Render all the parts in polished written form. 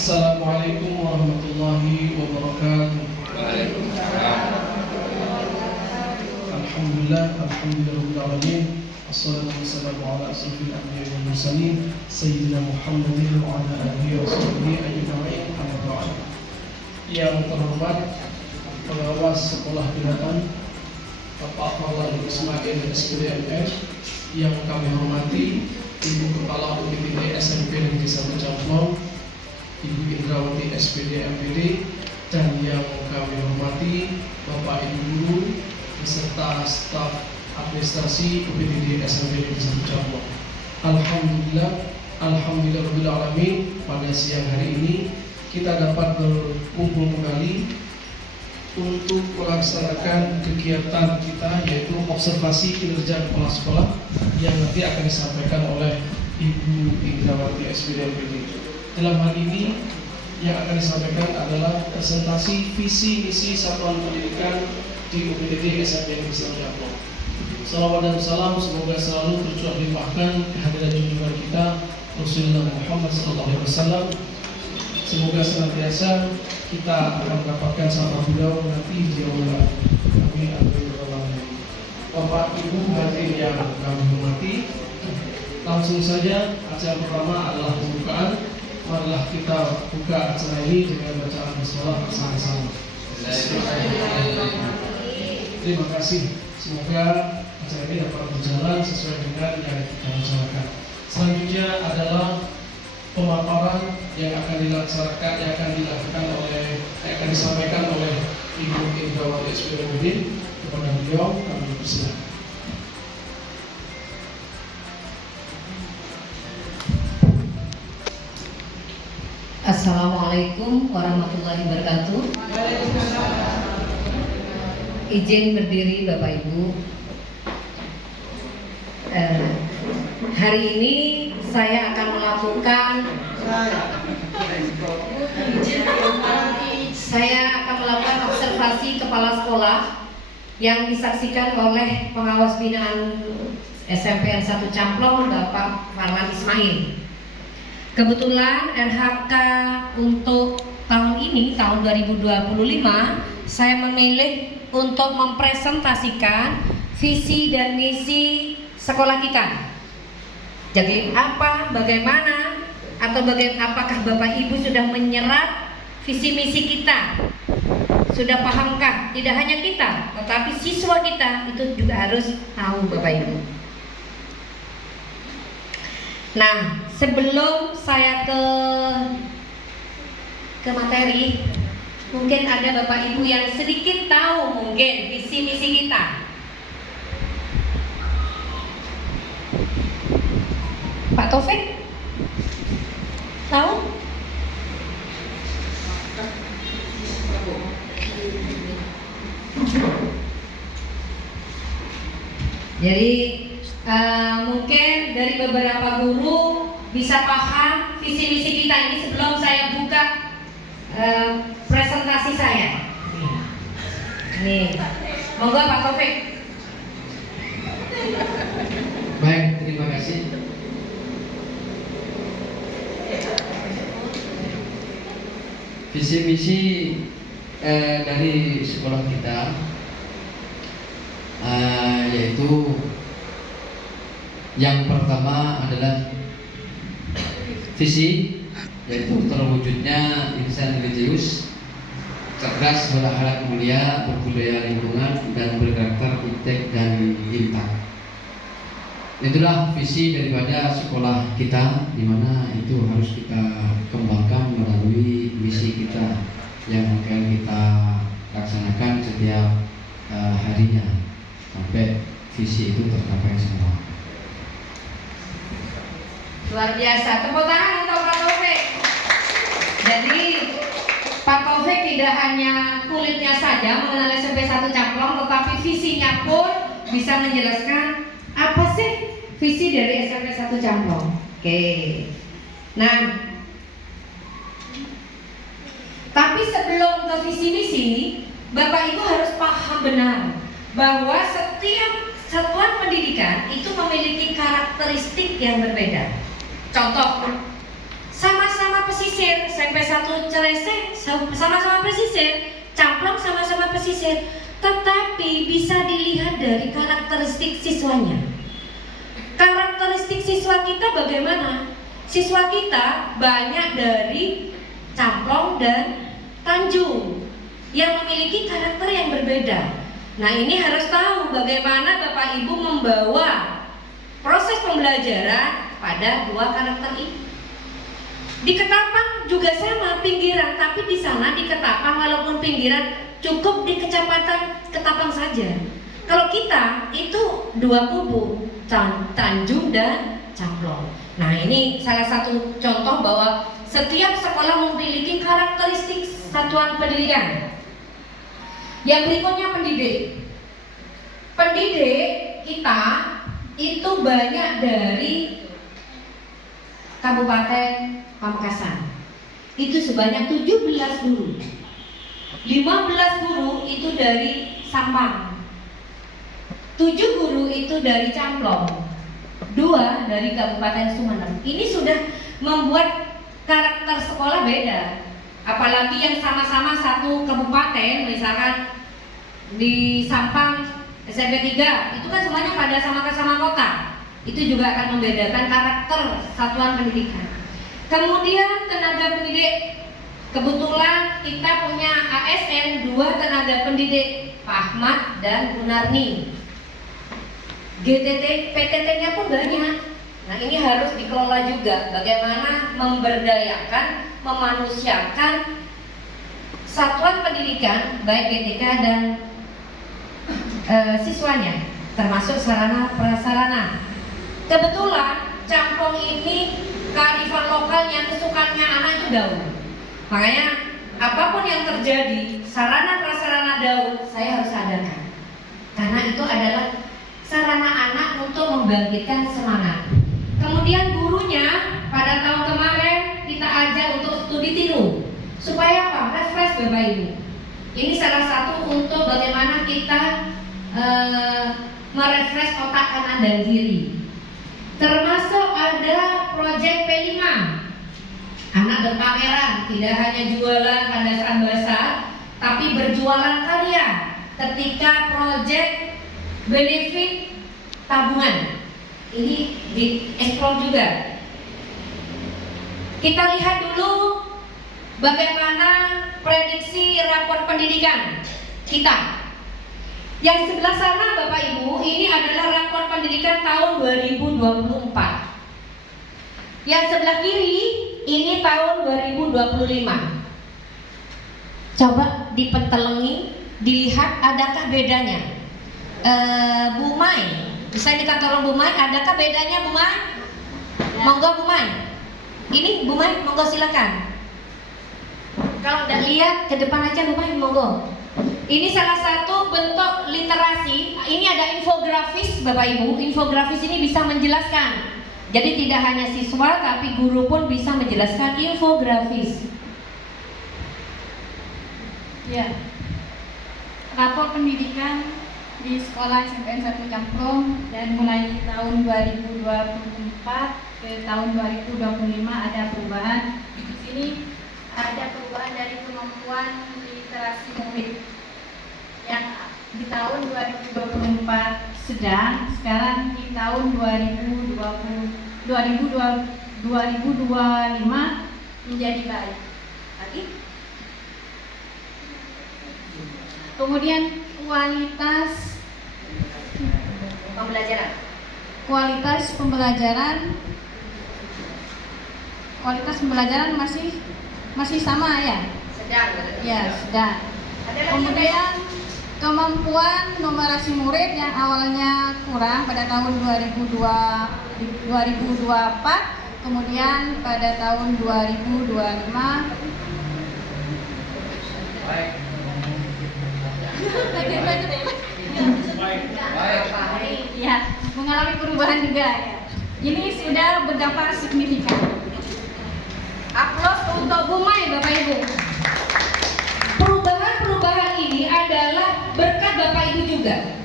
Assalamualaikum warahmatullahi wabarakatuh. Alhamdulillahirabbil alamin. Wassalatu wassalamu ala asyrofil anbiya'i wal mursalin sayyidina Muhammadin wa ala alihi wa sahbihi ajma'in. Amma ba'd. Yang terhormat pengawas sekolah binaan Bapak Maulana Ismail SPD MF, yang kami hormati Ibu Kepala UPTD SMP Negeri 1 Camplong, Ibu Indrawati SPD MPD, dan yang kami hormati Bapak Ibu Guru beserta staf administrasi UPTD SMP Negeri 1 Camplong. Alhamdulillahirabbil alamin. Pada siang hari ini kita dapat berkumpul kembali untuk melaksanakan kegiatan kita, yaitu observasi kinerja kepala sekolah yang nanti akan disampaikan oleh Ibu Indrawati SPD MPD. Dalam hal ini yang akan disampaikan adalah presentasi visi misi satuan pendidikan di UPTD SMP Negeri 1 Camplong. Salawat dan salam semoga selalu tercurah limpahkan kehadiran junjungan kita Rasulullah Muhammad SAW. Semoga senantiasa kita akan mendapatkan sama beliau nanti di Allah. Amin amin ya rabbal alamin. Bapak Ibu hadirin yang kami hormati, langsung saja acara pertama adalah pembukaan. Marilah kita buka acara ini dengan bacaan basmalah bersama-sama. Terima kasih. Semoga acara ini dapat berjalan sesuai dengan yang kita rencanakan. Selanjutnya adalah pemaparan yang akan dilaksanakan, yang akan disampaikan oleh Ibu Indrawati SPD MPD. Kepada beliau kami persilakan. Assalamualaikum warahmatullahi wabarakatuh. Izin berdiri Bapak Ibu. Hari ini saya akan melakukan observasi kepala sekolah yang disaksikan oleh pengawas binaan SMPN 1 Camplong, Bapak Farman Ismail. Kebetulan RHK untuk tahun ini, tahun 2025, saya memilih untuk mempresentasikan visi dan misi sekolah kita. Jadi bagaimana, apakah Bapak Ibu sudah menyerap visi misi kita? Sudah pahamkah? Tidak hanya kita, tetapi siswa kita itu juga harus tahu Bapak Ibu. Nah, sebelum saya ke materi, mungkin ada Bapak Ibu yang sedikit tahu mungkin visi misi kita. Pak Taufik tahu? Jadi mungkin dari beberapa guru bisa paham visi misi kita ini sebelum saya buka presentasi saya. Nih, monggo Pak Taufik. Baik, terima kasih. Visi misi dari sekolah kita yaitu yang pertama adalah visi, yaitu terwujudnya insan religius, cerdas, berakhlak mulia, berbudaya lingkungan, dan berkarakter iptek dan intak. Itulah visi daripada sekolah kita, di mana itu harus kita kembangkan melalui misi kita yang akan kita laksanakan setiap harinya sampai visi itu tercapai semua. Luar biasa, tepuk tangan untuk Pak Taufik. Jadi Pak Taufik tidak hanya kulitnya saja mengenal SMP 1 Camplong, tetapi visinya pun bisa menjelaskan apa sih visi dari SMP 1 Camplong. Oke. Nah, tapi sebelum ke visi misi, Bapak Ibu harus paham benar bahwa setiap satuan pendidikan itu memiliki karakteristik yang berbeda. Contoh, sama-sama pesisir, SMP 1 Cerese sama-sama pesisir, Camplong sama-sama pesisir, tetapi bisa dilihat dari karakteristik siswanya. Karakteristik siswa kita bagaimana? Siswa kita banyak dari Camplong dan Tanjung yang memiliki karakter yang berbeda. Nah, ini harus tahu bagaimana Bapak Ibu membawa proses pembelajaran pada dua karakter ini. Di Ketapang juga sama, pinggiran, tapi di sana di Ketapang walaupun pinggiran cukup di kecamatan Ketapang saja. Kalau kita itu dua kubu, Tanjung dan Camplong. Nah, ini salah satu contoh bahwa setiap sekolah memiliki karakteristik satuan pendidikan. Yang berikutnya pendidik. Pendidik kita itu banyak dari Kabupaten Pamekasan. Itu sebanyak 17 guru. 15 guru itu dari Sampang. 7 guru itu dari Camplong. 2 dari Kabupaten Sumeneb. Ini sudah membuat karakter sekolah beda. Apalagi yang sama-sama satu kabupaten, misalkan di Sampang SMP 3, itu kan semuanya pada sama-sama kota. Itu juga akan membedakan karakter satuan pendidikan. Kemudian tenaga pendidik, kebetulan kita punya ASN 2 tenaga pendidik, Pak Ahmad dan Bu Narni. GTT, PTT-nya pun banyak. Nah, ini harus dikelola juga, bagaimana memberdayakan, memanusiakan satuan pendidikan baik GTK dan siswanya, termasuk sarana prasarana. Kebetulan Camplong ini kearifan lokalnya, kesukaannya anak itu daun. Makanya apapun yang terjadi, sarana prasarana daun saya harus adakan, karena itu adalah sarana anak untuk membangkitkan semangat. Kemudian gurunya pada tahun kemarin kita ajak untuk studi tiru, supaya apa? Refresh Bapak Ibu. Ini salah satu untuk bagaimana kita merefresh otak kanan dan kiri. Termasuk ada proyek P5. Anak berpameran, tidak hanya jualan kandasan basah, tapi berjualan karya. Ketika proyek benefit tabungan, ini dieksplor juga. Kita lihat dulu bagaimana prediksi rapor pendidikan kita. Yang sebelah sana Bapak Ibu, ini adalah rapor pendidikan tahun 2024. Yang sebelah kiri, ini tahun 2025. Coba dipentelengi, dilihat adakah bedanya. Bu Mai, bisa dikatakan Bu Mai, adakah bedanya Bu Mai? Monggo Bu Mai. Ini Bu Mai, monggo silakan. Kalau tidak lihat ke depan aja Bu Mai, monggo. Ini salah satu bentuk literasi. Ini ada infografis Bapak Ibu. Infografis ini bisa menjelaskan. Jadi tidak hanya siswa, tapi guru pun bisa menjelaskan infografis. Ya. Rapor pendidikan di sekolah SMPN 1 Camplong dan mulai tahun 2024 ke tahun 2025 ada perubahan. Di sini ada perubahan dari kemampuan literasi murid yang di tahun 2024 sedang, sekarang di tahun 2025 menjadi baik. Lagi. Kemudian kualitas pembelajaran masih sama ya? Sedang. Ya, sedang. Kemudian kemampuan numerasi murid yang awalnya kurang pada tahun 2024, kemudian pada tahun 2025 ya mengalami perubahan juga ya. Ini sudah berdampak signifikan. Aplaus untuk Bu Mai Bapak Ibu. Perubahan ini adalah berkat Bapak Ibu juga.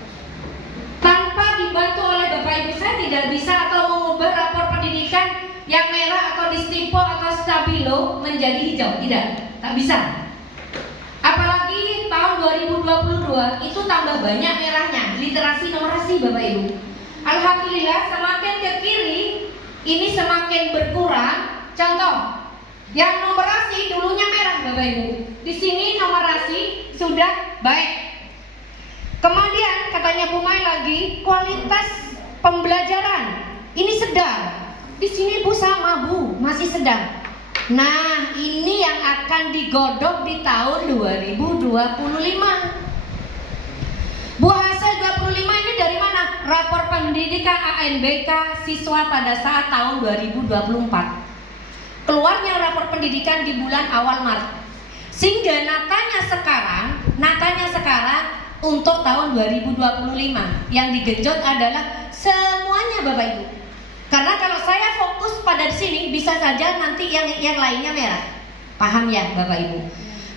Tanpa dibantu oleh Bapak Ibu saya tidak bisa atau mengubah rapor pendidikan yang merah atau di Stimpo atau Stabilo menjadi hijau, tidak, tak bisa. Apalagi tahun 2022 itu tambah banyak merahnya, literasi numerasi Bapak Ibu. Alhamdulillah semakin ke kiri ini semakin berkurang. Contoh, yang numerasi dulunya merah Bapak Ibu. Di sini numerasi sudah baik. Kemudian katanya Bu Mai lagi kualitas pembelajaran ini sedang. Di sini Bu sama Bu masih sedang. Nah, ini yang akan digodok di tahun 2025. Bu hasil 25 ini dari mana? Rapor pendidikan ANBK siswa pada saat tahun 2024. Keluarnya rapor pendidikan di bulan awal Maret. Sehingga natanya sekarang untuk tahun 2025 yang digenjot adalah semuanya Bapak Ibu. Karena kalau saya fokus pada sini bisa saja nanti yang lainnya merah. Paham ya Bapak Ibu?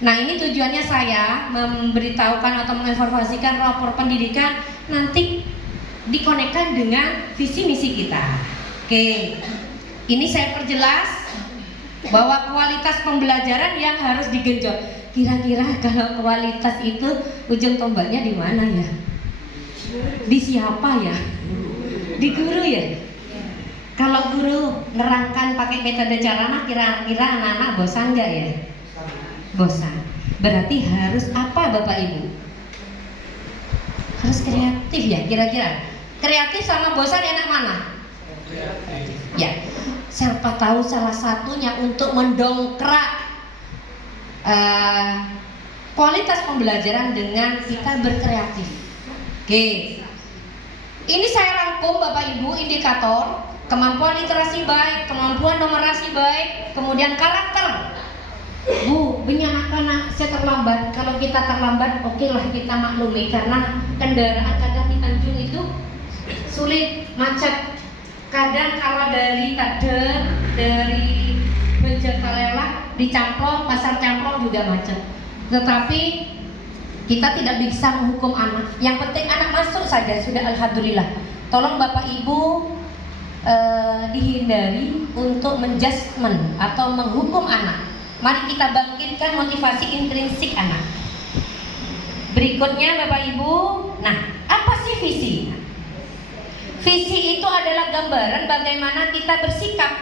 Nah, ini tujuannya saya memberitahukan atau menginformasikan rapor pendidikan nanti dikonekkan dengan visi misi kita. Oke. Ini saya perjelas bahwa kualitas pembelajaran yang harus digenjot. Kira-kira kalau kualitas itu ujung tombaknya di mana ya? Di siapa ya? Di guru ya? Kalau guru nerangkan pakai metode Carana, kira-kira anak-anak bosan nggak ya? Bosan. Berarti harus apa Bapak Ibu? Harus kreatif ya kira-kira. Kreatif sama bosan enak mana? Ya, siapa tahu salah satunya untuk mendongkrak kualitas pembelajaran dengan kita berkreatif. Oke. Ini saya rangkum Bapak Ibu indikator kemampuan literasi baik, kemampuan numerasi baik, kemudian karakter. Bu, banyak anak-anak saya terlambat. Kalau kita terlambat, oke lah kita maklumi karena kendaraan kadang di Tanjung itu sulit, macet. Kadang kalau dari Tader, dari Bejakalelak, di Camplong, Pasar Camplong juga macet. Tetapi kita tidak bisa menghukum anak. Yang penting anak masuk saja sudah alhamdulillah. Tolong Bapak Ibu dihindari untuk menjudgment atau menghukum anak. Mari kita bangkitkan motivasi intrinsik anak. Berikutnya Bapak Ibu, nah apa sih visi? Visi itu adalah gambaran bagaimana kita bersikap,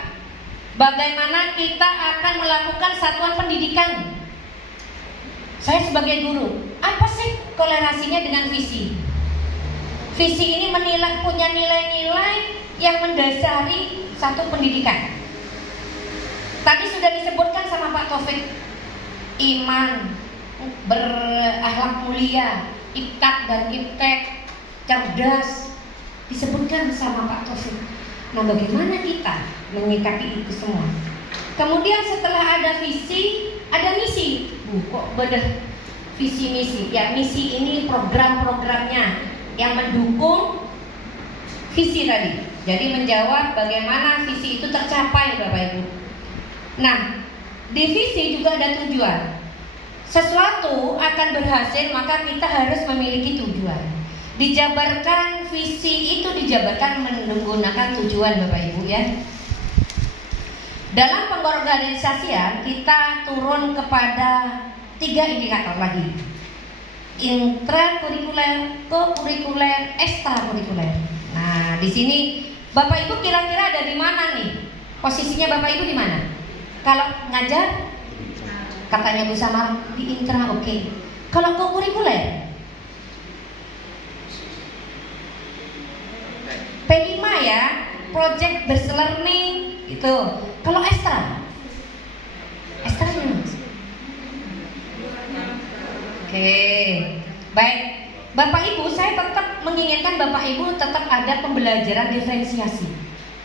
bagaimana kita akan melakukan satuan pendidikan. Saya sebagai guru, apa sih korelasinya dengan visi? Visi ini punya nilai-nilai yang mendasari satu pendidikan. Tadi sudah disebutkan sama Pak Taufik, iman, berakhlak mulia, iptak dan iptek, cerdas, disebutkan sama Pak Taufik. Nah, bagaimana kita menyikapi itu semua? Kemudian setelah ada visi, ada misi. Kok beda visi misi? Ya, misi ini program-programnya yang mendukung visi tadi. Jadi menjawab bagaimana visi itu tercapai Bapak Ibu. Nah, di visi juga ada tujuan. Sesuatu akan berhasil maka kita harus memiliki tujuan. Dijabarkan visi itu dijabarkan menggunakan tujuan Bapak Ibu ya. Dalam pengorganisasian kita turun kepada 3 indikator lagi. Intrakurikuler, kokurikuler, ekstrakurikuler. Nah, di sini Bapak Ibu kira-kira ada di mana nih? Posisinya Bapak Ibu di mana? Kalau ngajar, katanya Bu Samar di intra, oke. Kalau kokurikuler, P5 ya, project based learning itu. Kalau ekstra gimana? Oke, baik. Bapak Ibu, saya tetap menginginkan Bapak Ibu tetap ada pembelajaran diferensiasi.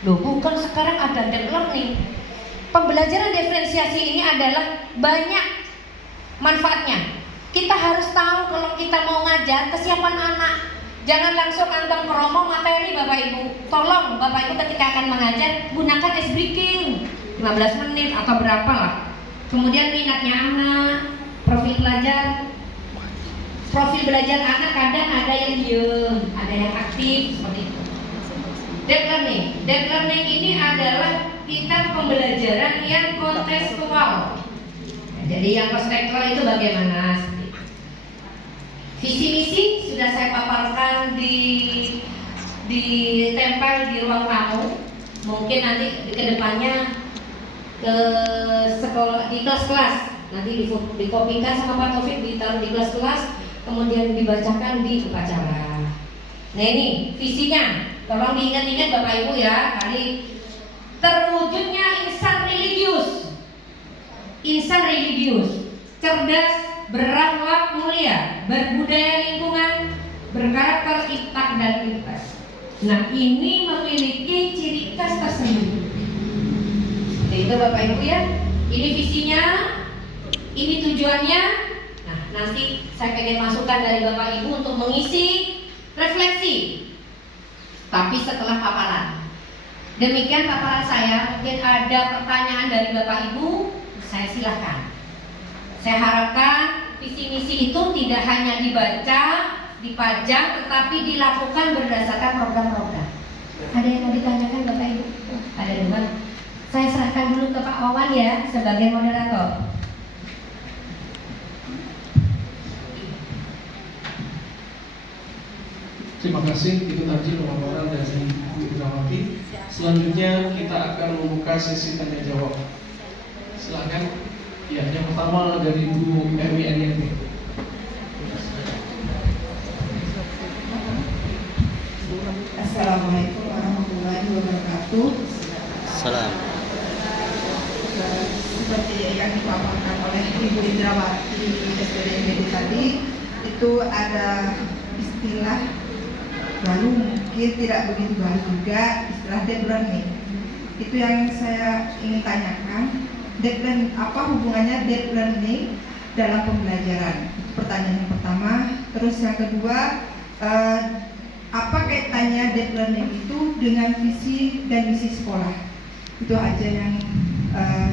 Loh, bukan sekarang ada deep learning. Pembelajaran diferensiasi ini adalah banyak manfaatnya. Kita harus tahu kalau kita mau ngajar kesiapan anak. Jangan langsung anteng promo materi Bapak Ibu. Tolong Bapak Ibu ketika akan mengajar gunakan ice breaking 15 menit atau berapa lah. Kemudian minatnya anak, profil belajar anak kadang ada yang diem, ada yang aktif seperti itu. Deep learning ini adalah kita pembelajaran yang kontekstual. Jadi yang perspektual itu bagaimana? Visi misi sudah saya paparkan ditempel di ruang tamu. Mungkin nanti ke depannya ke sekolah di kelas-kelas nanti dikopikan sama Pak Taufik, ditaruh di kelas-kelas, kemudian dibacakan di upacara. Nah ini visinya, tolong diingat-ingat Bapak Ibu ya. Kali terwujudnya insan religius, cerdas, berakhlak mulia, berbudaya lingkungan, berkarakter itak dan ikhlas. Nah ini memiliki ciri khas tersendiri. Seperti itu Bapak Ibu ya. Ini visinya, ini tujuannya. Nah nanti saya pengen masukkan dari Bapak Ibu untuk mengisi refleksi. Tapi setelah paparan. Demikian paparan saya. Mungkin ada pertanyaan dari Bapak Ibu, saya silahkan. Saya harapkan visi misi itu tidak hanya dibaca, dipajang, tetapi dilakukan berdasarkan program-program. Ada yang mau ditanyakan Bapak Ibu? Ada dua. Saya serahkan dulu ke Pak Wawan ya sebagai moderator. Terima kasih, itu tadi pemaparan dari Bu Indrawati. Selanjutnya kita akan membuka sesi tanya jawab. Silakan. Ya, yang pertama dari Bu Emi Enianti. Assalamualaikum warahmatullahi wabarakatuh. Salam. Seperti yang dipaparkan oleh Ibu Indrawati SPDMD tadi, itu ada istilah baru, mungkin tidak begitu baru juga, istilah deep learning. Itu yang saya ingin tanyakan. Deep learning, apa hubungannya deep learning dalam pembelajaran? Pertanyaan yang pertama. Terus yang kedua, apa kaitannya deep learning itu dengan visi dan misi sekolah? Itu aja yang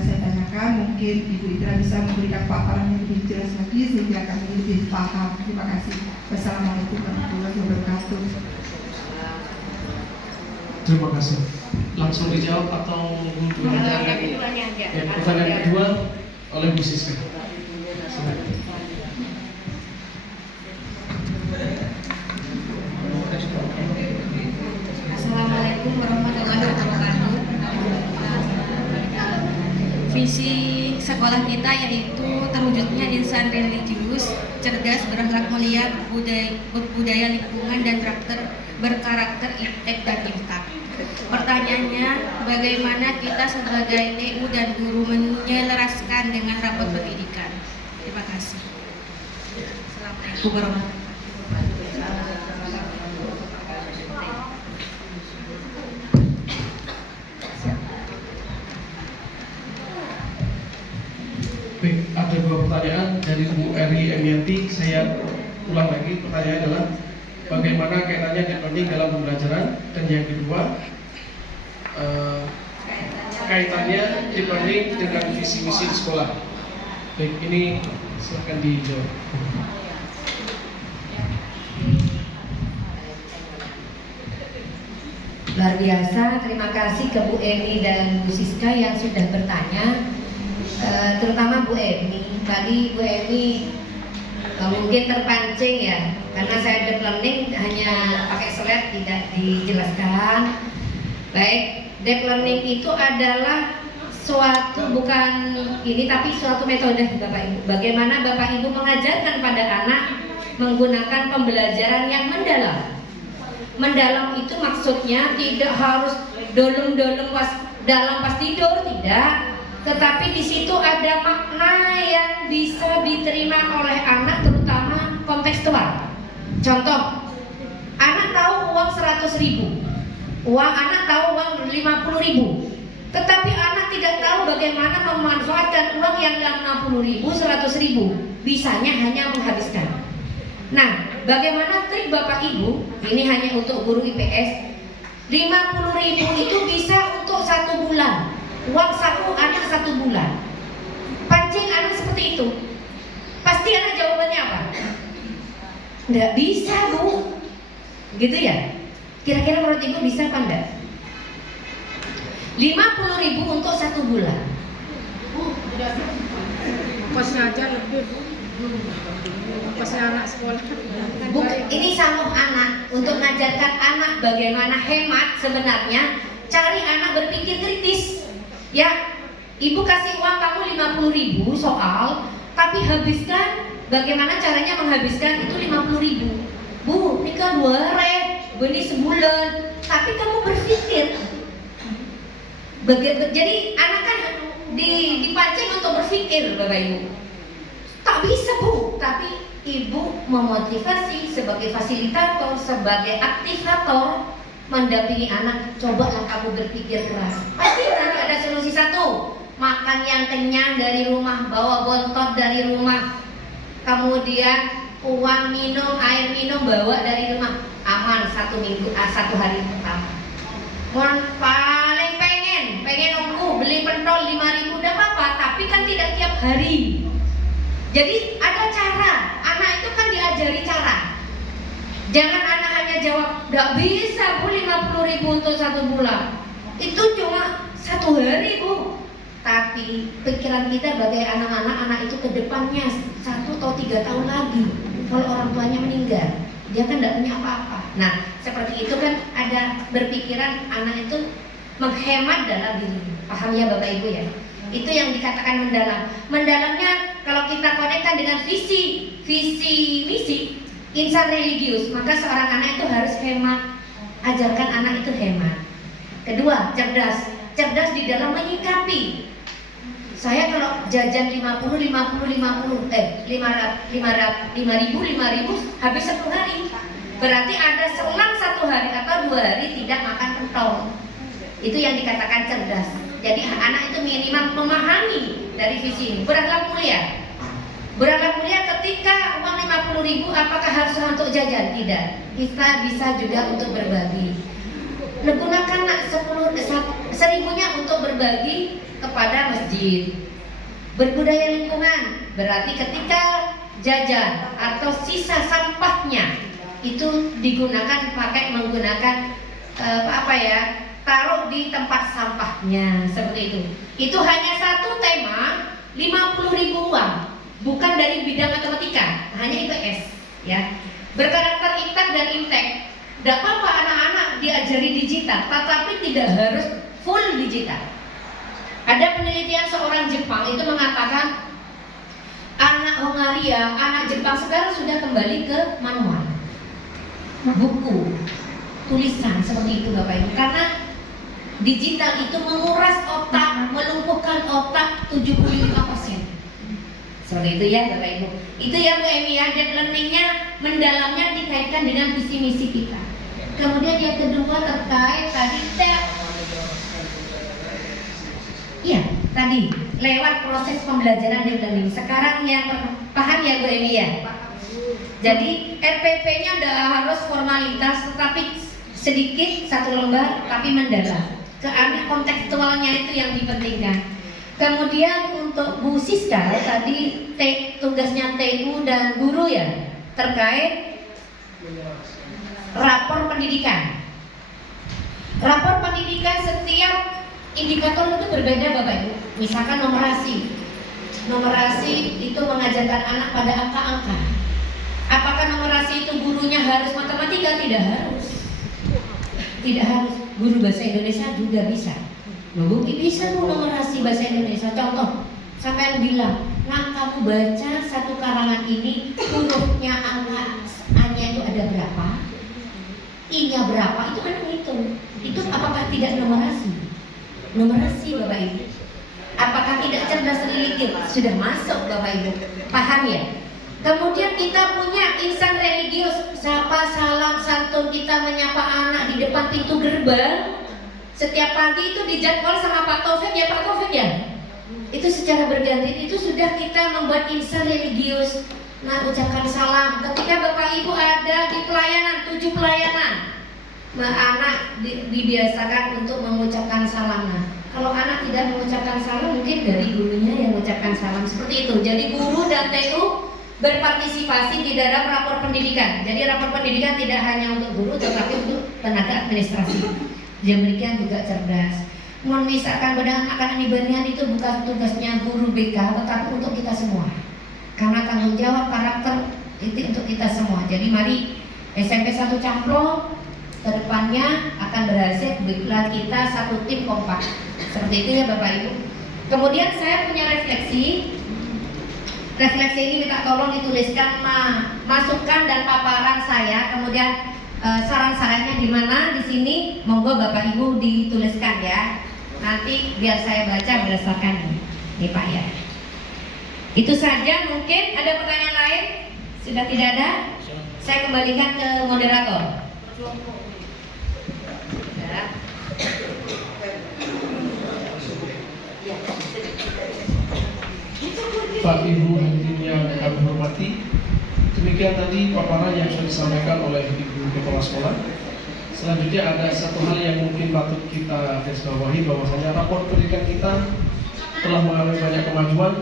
saya tanyakan. Mungkin Ibu Itra bisa memberikan paparan yang lebih jelas lagi sehingga kami lebih paham. Terima kasih. Wassalamualaikum warahmatullahi wabarakatuh. Terima kasih. Langsung dijawab atau Pertanyaan aja. Ya, pertanyaan kedua oleh Bu Siska. Assalamualaikum warahmatullahi wabarakatuh. Visi sekolah kita yaitu terwujudnya insan religius, cerdas, berakhlak mulia, berbudaya lingkungan dan berkarakter itek dan imtak. Pertanyaannya, bagaimana kita sebagai TU dan guru menyelaraskan dengan rapot pendidikan? Terima kasih. Assalamualaikum warahmatullahi Baik, ada dua pertanyaan dari Bu Eri Emianti. Saya ulang lagi, pertanyaannya adalah bagaimana kaitannya deep learning dalam pembelajaran, dan yang kedua kaitannya deep learning dengan visi misi di sekolah. Baik, ini silakan dijawab. Luar biasa, terima kasih ke Bu Emi dan Bu Siska yang sudah bertanya. Terutama Bu Emi, tadi Bu Emi mungkin terpancing ya, karena saya deep learning hanya pakai slide tidak dijelaskan. Baik, deep learning itu adalah suatu, bukan ini, tapi suatu metode Bapak Ibu. Bagaimana Bapak Ibu mengajarkan pada anak menggunakan pembelajaran yang mendalam. Mendalam itu maksudnya tidak harus dolem-dolem dalam pas tidur, tidak. Tetapi di situ ada makna yang bisa diterima oleh anak, terutama kontekstual. Contoh, anak tahu uang 100.000, anak tahu uang 50.000, tetapi anak tidak tahu bagaimana memanfaatkan uang yang 60.000, 100.000, bisanya hanya menghabiskan. Nah, bagaimana trik Bapak Ibu? Ini hanya untuk guru IPS. 50.000 itu bisa untuk 1 bulan. Uang saku anak 1 bulan. Pancing anak seperti itu. Pasti anak jawabannya apa? Nggak bisa, Bu. Gitu ya? Kira-kira menurut Ibu bisa apa enggak? 50.000 untuk 1 bulan. Ongkosnya aja lebih, Bu. Ongkosnya anak sekolah. Ini sanggup anak untuk mengajarkan anak bagaimana hemat sebenarnya. Cari anak berpikir kritis. Ya, ibu kasih uang kamu 50.000 soal, tapi habiskan bagaimana caranya menghabiskan itu 50.000. Bu, nikah 2 hari, beli sebulan. Tapi kamu berpikir. Jadi anak kan dipancing untuk berpikir, Bapak Ibu. Tak bisa, Bu, tapi ibu memotivasi sebagai fasilitator, sebagai aktivator, mendampingi anak. Cobalah kamu berpikir keras. Pasti nanti ada solusi satu. Makan yang kenyang dari rumah, bawa bontot dari rumah. Kemudian uang minum, air minum bawa dari rumah. Aman 1 hari pertama. Paling pengen nunggu beli pentol 5.000 udah apa-apa, tapi kan tidak tiap hari. Jadi ada cara, anak itu kan diajari cara. Jangan anak hanya jawab, "Gak bisa, Bu, 50.000 untuk 1 bulan." Itu cuma 1 hari, Bu. Tapi pikiran kita bagai anak itu ke depannya 1 atau 3 tahun lagi. Kalau orang tuanya meninggal, dia kan gak punya apa-apa. Nah, seperti itu kan ada berpikiran anak itu menghemat dalam diri. Paham ya Bapak Ibu ya? Itu yang dikatakan mendalam. Mendalamnya kalau kita konekkan dengan visi misi insan religius, maka seorang anak itu harus hemat. Ajarkan anak itu hemat. Kedua, cerdas. Cerdas di dalam menyikapi. Saya kalau jajan 5.000 habis 1 hari. Berarti ada selang 1 hari atau 2 hari tidak makan pentol. Itu yang dikatakan cerdas. Jadi anak itu minimal memahami dari visi ini. Berakhlak mulia. Berakhlak mulia ketika uang 50.000 apakah harus untuk jajan? Tidak. Kita bisa juga untuk berbagi. Gunakan 1.000-nya untuk berbagi kepada masjid. Berbudaya lingkungan. Berarti ketika jajan atau sisa sampahnya itu digunakan menggunakan taruh di tempat sampahnya, seperti itu. Itu hanya satu tema 50.000 uang, bukan dari bidang matematika, hanya IPS ya. Berkarakter intak dan intek. Tidak apa-apa anak-anak diajari digital, tetapi tidak harus full digital. Ada penelitian seorang Jepang itu mengatakan anak Hongaria, anak Jepang sekarang sudah kembali ke manual, buku, tulisan seperti itu Bapak Ibu. Karena digital itu menguras otak, melumpuhkan otak 75%. Seperti itu ya Bapak Ibu. Itu ya Bu Emi ya, deep learningnya mendalamnya dikaitkan dengan visi misi kita. Kemudian yang kedua terkait tadi tadi lewat proses pembelajaran deep learning. Sekarang yang paham ya Bu Emi ya? Jadi RPP-nya tidak harus formalitas, tetapi sedikit 1 lembar tapi mendalam. Karena kontekstualnya itu yang dipentingkan. Kemudian untuk Bu Siska tadi tugasnya TU dan guru ya terkait rapor pendidikan. Rapor pendidikan setiap indikator itu berbeda Bapak Ibu. Misalkan numerasi. Numerasi itu mengajarkan anak pada angka-angka. Apakah numerasi itu gurunya harus matematika? Tidak harus. Tidak harus. Guru bahasa Indonesia juga bisa. Mungkin bisa numerasi bahasa Indonesia. Contoh, sampai bilang, "Nah, kamu baca satu karangan ini, hurufnya angka A-nya itu ada berapa? I-nya berapa?" Itu kan menghitung. Itu apakah tidak numerasi? Numerasi Bapak Ibu. Apakah tidak cerdas religius? Sudah masuk Bapak Ibu. Paham ya? Kemudian kita punya insan religius, sapa salam santun, kita menyapa anak di depan pintu gerbang. Setiap pagi itu dijadwal sama Pak Taufik ya, Pak Taufik ya. Itu secara berganti, itu sudah kita membuat insan religius. Nah, ucapkan salam. Ketika Bapak Ibu ada di pelayanan, 7 pelayanan, anak dibiasakan untuk mengucapkan salam. Nah, kalau anak tidak mengucapkan salam, mungkin dari gurunya yang mengucapkan salam. Seperti itu. Jadi guru dan TU berpartisipasi di dalam rapor pendidikan. Jadi rapor pendidikan tidak hanya untuk guru, tetapi untuk tenaga administrasi. Demikian juga cerdas. misalkan akan diberikan itu bukan tugasnya guru BK, tetapi untuk kita semua. Karena tanggung jawab karakter itu untuk kita semua. Jadi mari SMP 1 Camplong kedepannya akan berhasil bila kita satu tim kompak. Seperti itu ya Bapak Ibu. Kemudian saya punya refleksi. Refleksi ini minta tolong dituliskan masukan dan paparan saya. Kemudian saran-sarannya di mana di sini, monggo Bapak Ibu dituliskan ya. Nanti biar saya baca berdasarkan ini Pak ya. Itu saja, mungkin ada pertanyaan lain? Sudah tidak ada? Saya kembalikan ke moderator. Ya. Pak Ibu hadirin yang kami hormati, demikian tadi paparan yang sudah disampaikan oleh Ibu Kepala Sekolah. Selanjutnya ada satu hal yang mungkin patut kita garisbawahi, bahwasanya rapor pendidikan kita telah mengalami banyak kemajuan,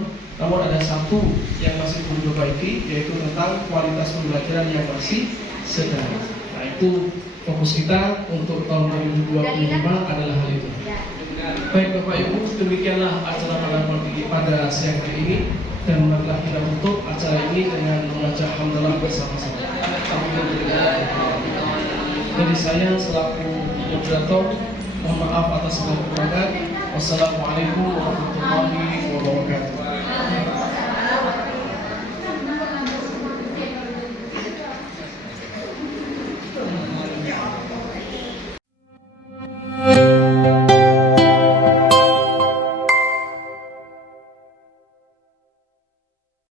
namun ada satu yang masih perlu diperbaiki, yaitu tentang kualitas pembelajaran yang masih sederhana. Nah, itu fokus kita untuk tahun 2025 adalah hal itu. Baik Bapak Ibu, demikianlah acara pada siang hari ini, dan marilah kita tutup acara ini dengan membaca hamdalah bersama-sama. Dari saya selaku moderator, mohon maaf atas segala kekurangan. Wassalamualaikum warahmatullahi wabarakatuh.